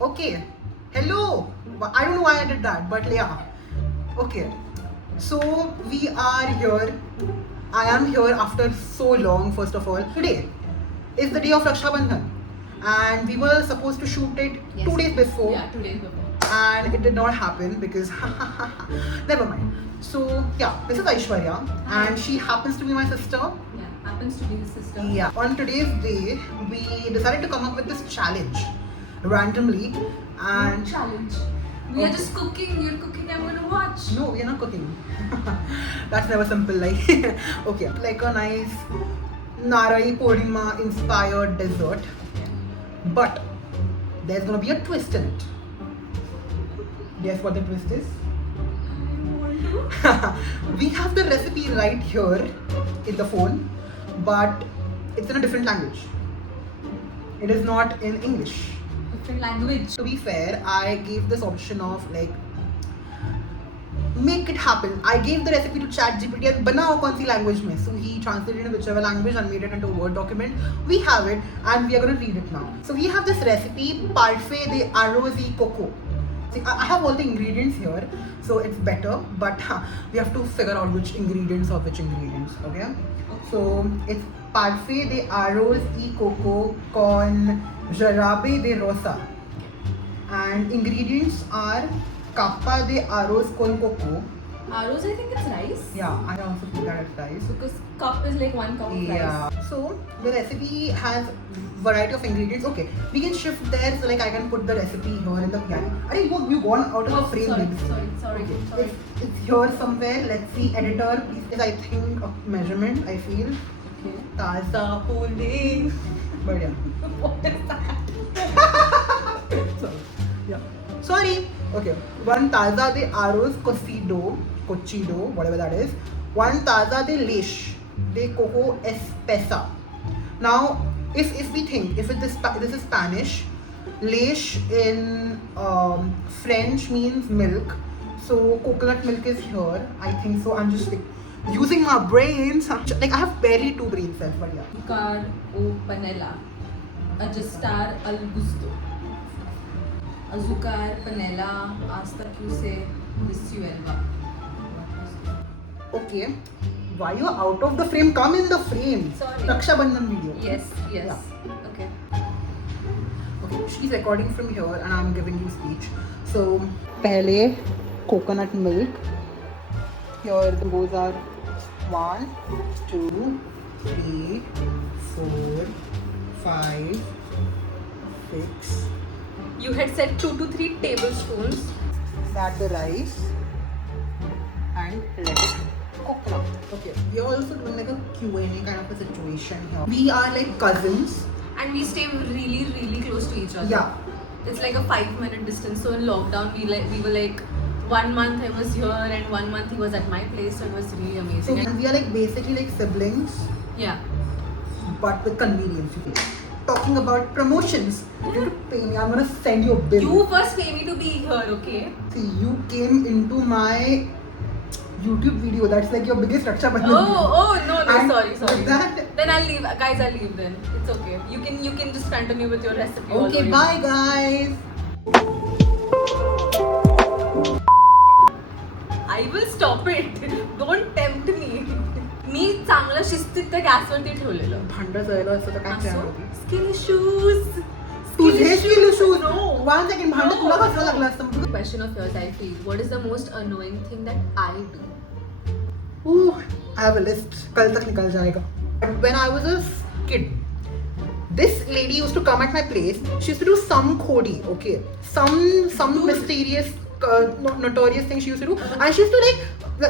Okay. Hello. I don't know why I did that, but yeah. Okay. So we are here. I am here after so long, first of all. Today is the day of Raksha Bandhan. And we were supposed to shoot it Yes. 2 days before. Yeah, 2 days before. And it did not happen because never mind. So yeah, this is Aishwarya and she happens to be my sister. Yeah, happens to be his sister. Yeah. On today's day, we decided to come up with this challenge randomly and Challenge. We are just cooking. You're cooking. I'm gonna watch. no, we are not cooking. That's never simple. Like okay, like a nice Narai Purnima inspired dessert, but there's gonna be a twist in it. Guess what the twist is? We have the recipe right here in the phone, but it's in a different language. It is not in English. Different language. To be fair, I gave this option of like make it happen. I gave the recipe to ChatGPT and banao kaun si language mein. So he translated in whichever language and made it into a Word document. We have it and we are going to read it now. So we have this recipe, parfait de arroz y coco. See, I have all the ingredients here, so it's better, but we have to figure out which ingredients are which ingredients, okay? So it's parfait de arroz y coco con jarabe de rosa. And ingredients are capa de arroz con coco. Arroz, I think it's rice. Yeah, I also think that it's rice. Because cup is like 1 cup of Yeah. rice. So the recipe has variety of ingredients. Okay, we can shift there so like I can put the recipe here in the gallery. Are you gone out of the frame? Sorry, baby? sorry. Okay. It's here somewhere. Let's see. Editor, please. I think of measurement. I feel. Okay. Taza holding. But yeah. What is that? Sorry. Yeah. Sorry. Okay. 1 taza de arroz cocido, whatever that is. 1 taza de leche de coco espesa. Now, if we think if this is Spanish, leche in French means milk. So coconut milk is here. I think so. I'm just like using my brains. Like I have barely 2 brain cells, but yeah. Azúcar o panela. Ajustar al gusto. Azúcar, panela, hasta que se disuelva. Okay. Why you are out of the frame? Come in the frame. Sorry. Raksha Bandhan video. Yes. Yeah. Okay. Okay, she's recording from here and I'm giving you speech. So, pehle coconut milk. Here the goes are 1, 2, 3, 4, 5, 6. You had said 2 to 3 tablespoons. That the rice and let's cook now. Okay, we are also doing like a Q&A kind of a situation here. We are like cousins. And we stay really, really close to each other. Yeah. It's like a 5-minute distance. So in lockdown, we were like 1 month I was here and 1 month he was at my place. So it was really So amazing. And we are like basically like siblings, yeah. but with convenience. You feel. Talking about promotions, you have to pay me. I'm gonna send you a bill. You first pay me to be here, okay? See, you came into my YouTube video. That's like your biggest Raksha Bandhan. No, And sorry. with that, Then I'll leave, guys. I'll leave then. It's okay. You can just continue with your recipe. all okay, the way. bye guys. I will stop it. Don't tempt me. मी चांगलं शिस्तीत त्या गॅसवरती ठेवलेलं. भांडं जळलं असतं तर काय करणार होती? Skin issues. तुझे स्किल इश्यूज. 1 second, भांडं तुला कसं लागलं असतं? Question of yours, I feel. What is the most annoying thing that I do? Ooh, I have a list. कल तक निकल जाएगा. When I was a kid, this lady used to come at my place. She used to do some khodi, okay, some mysterious, notorious thing she used to do, and she used to like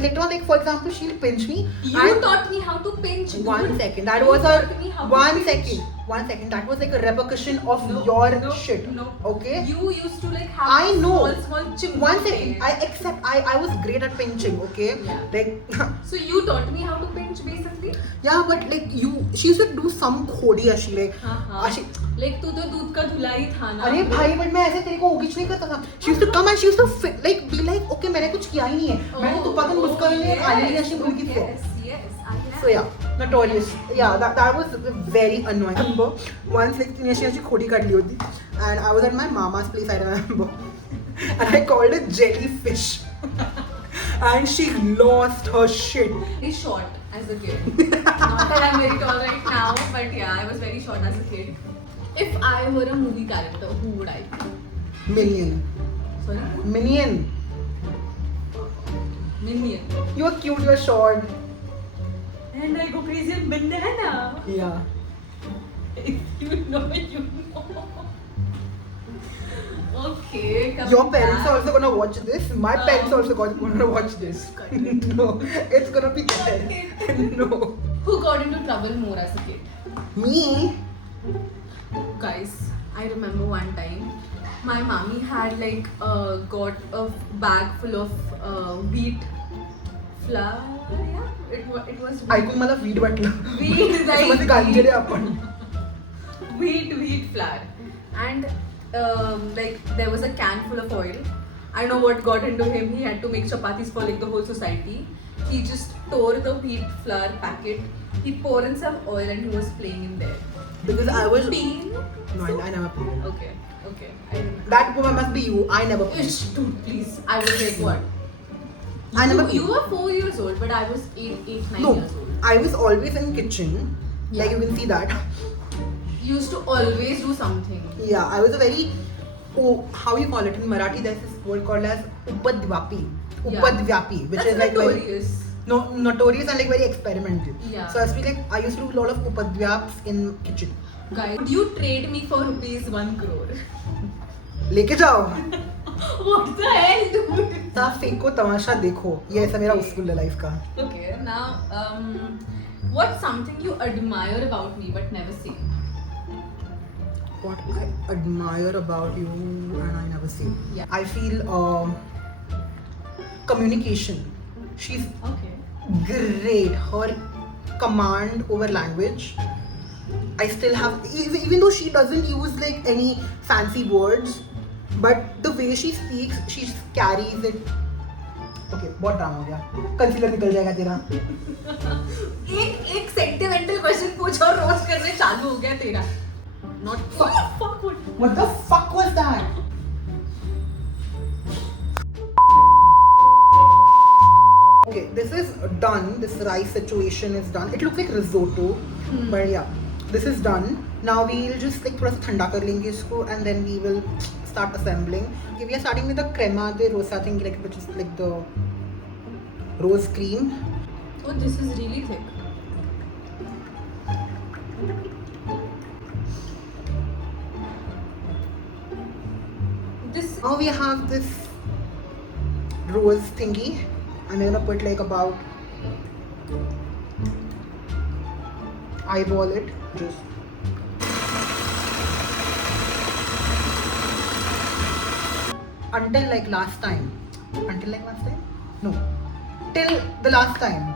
later on, like for example, she'll pinch me. You and taught me how to pinch. 1 second. That You was taught me how to 1 pinch. second. 1 second. That was like a repercussion of No, your no, shit. No. Okay. You used to like have I know. small chimp. 1 second. I accept. I was great at pinching. Okay. Yeah. Like. So you taught me how to pinch basically. Yeah, but like she used to do some khodi ashi like. हाँ. Ashi. Like तू तो दूध का धुलाई था ना. अरे भाई बट मैं ऐसे तेरे को उगिच नहीं करता था. She used to come and she used to like be like okay मैंने कुछ किया ही नहीं है. मैंने तो पतंग मुस्का नहीं खाली नहीं अशी मुलगी थे. Yes, I have. So yeah, notorious. Yeah, that was very annoying. Once like तिने अशी खोडी काढली होती and I was at my mama's place, I remember, and I called it jellyfish, and she lost her shit. Very short as a kid. Not that I'm very tall right now, but yeah, I was very short as a kid. If I were a movie character, who would I be? Minion. Sorry? Minion. Minion. You are cute, you are short. And I go crazy on banana. Yeah. If you know, you know. Okay, coming Your parents back. are also gonna watch this. My parents are also gonna watch this. No, it's gonna be there. No. Who got into trouble more as a kid? Me? Guys, I remember one time my mommy had like got a bag full of wheat flour. Yeah, it was wheat. ऐकून मला weed वाटलं. Weed, like मध्ये गांजले आपण. wheat flour, and like there was a can full of oil. I know what got into him. He had to make chapatis for like the whole society. He just tore the wheat flour packet. He poured in some oil and he was playing in there. Because I was. Bean? No, I never played. Okay. I remember. That woman must be you. I never played. Ish, dude, please. I was like what? I never You played. were 4 years old, but I was 9 No, years old. I was always in kitchen. Like Yeah. you can see that. You used to always do something. Yeah, I was a very. Oh, how you call it in Marathi? There's this word called as upadvyapi. Yeah. Upadvyapi, which That's is like very. notorious. No, notorious and like very experimental. Yeah. So I used to be like, I used to do a lot of upadvyaps in kitchen. Guys, would you trade me for rupees 1 crore? लेके जाओ. What the hell, dude? ता फेंको तमाशा देखो. ये ऐसा मेरा school life का. Okay, now, what's something you admire about me but never say? What I admire about you and I never say. Yeah. I feel communication. She's Okay. great. Her command over language. I still have, even though she doesn't use like any fancy words, but the way she speaks, she carries it. Okay, बहुत drama हो गया. Concealer निकल जाएगा तेरा. एक sentimental question पूछ और roast करने चालू हो गया तेरा. Not fuck what? What the fuck was that? Okay, this is done. This rice situation is done. It looks like risotto, but yeah, this is done. Now we'll just like थोड़ा सा ठंडा कर लेंगे इसको, and then we will start assembling. Okay, we are starting with the crema de rosa thing, like which is like the rose cream. Oh, this is really thick. This. Now we have this rose thingy, and we're gonna put like about eyeball it just. Until like last time. Until like last time? No. Till the last time.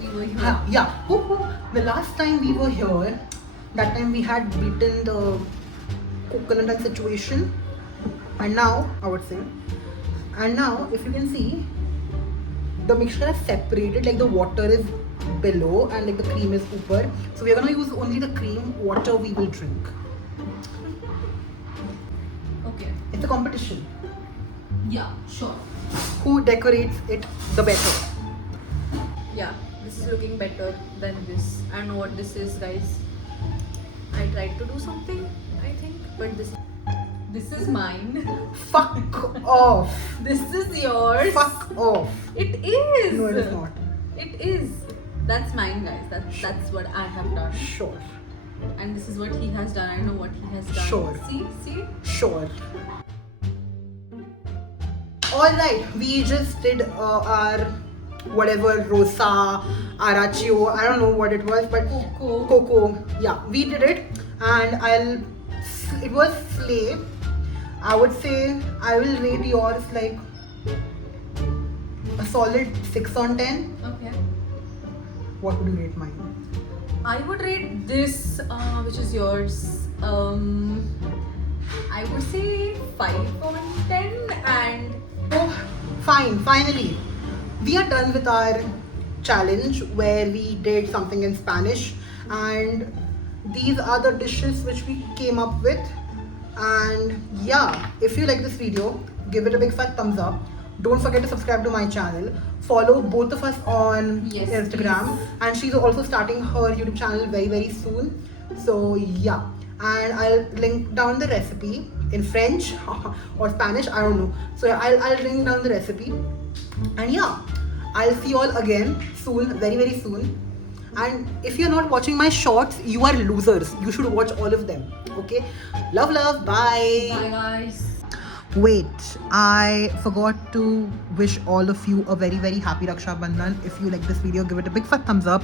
We were here. Yeah. The last time we were here, that time we had beaten the coconut and situation. And now, I would say, and now if you can see, the mixture is separated, like the water is below and like the cream is upper. So we are gonna use only the cream, water we will drink. Okay. It's a competition. Yeah, sure. Who decorates it the better? Yeah, this is looking better than this. I don't know what this is, guys. I tried to do something, I think, but this is mine. Fuck off. This is yours. Fuck off. It is. No, it is not. It is. That's mine, guys. That's what I have done. Sure. And this is what he has done. I know what he has done. Sure. See? Sure. Alright, we just did our whatever Rosa, Arachio, I don't know what it was, but Coco. Yeah, we did it, and it was slay. I would say I will rate yours like a solid 6 on 10. Okay. What would you rate mine? I would rate this, which is yours. I would say 5 on 10, and Oh, fine, finally. We are done with our challenge where we did something in Spanish, and these are the dishes which we came up with. And yeah, if you like this video, give it a big fat thumbs up. Don't forget to subscribe to my channel. Follow both of us on Yes, Instagram, please. and she's also starting her YouTube channel very soon. So yeah, and I'll link down the recipe in French or Spanish, I don't know. So I'll link down the recipe, and yeah, I'll see you all again soon, very soon. And if you're not watching my shorts, you are losers. You should watch all of them. Okay, love, bye. Bye guys. Wait, I forgot to wish all of you a very happy Raksha Bandhan. If you like this video, give it a big fat thumbs up.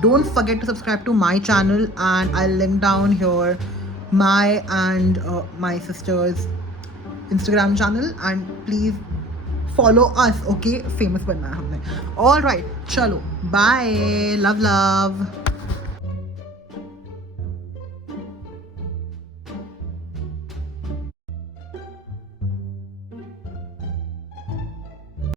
Don't forget to subscribe to my channel, and I'll link down here my and my sister's Instagram channel, and please follow us, okay? Famous banna hai humne. All right, chalo, bye, love.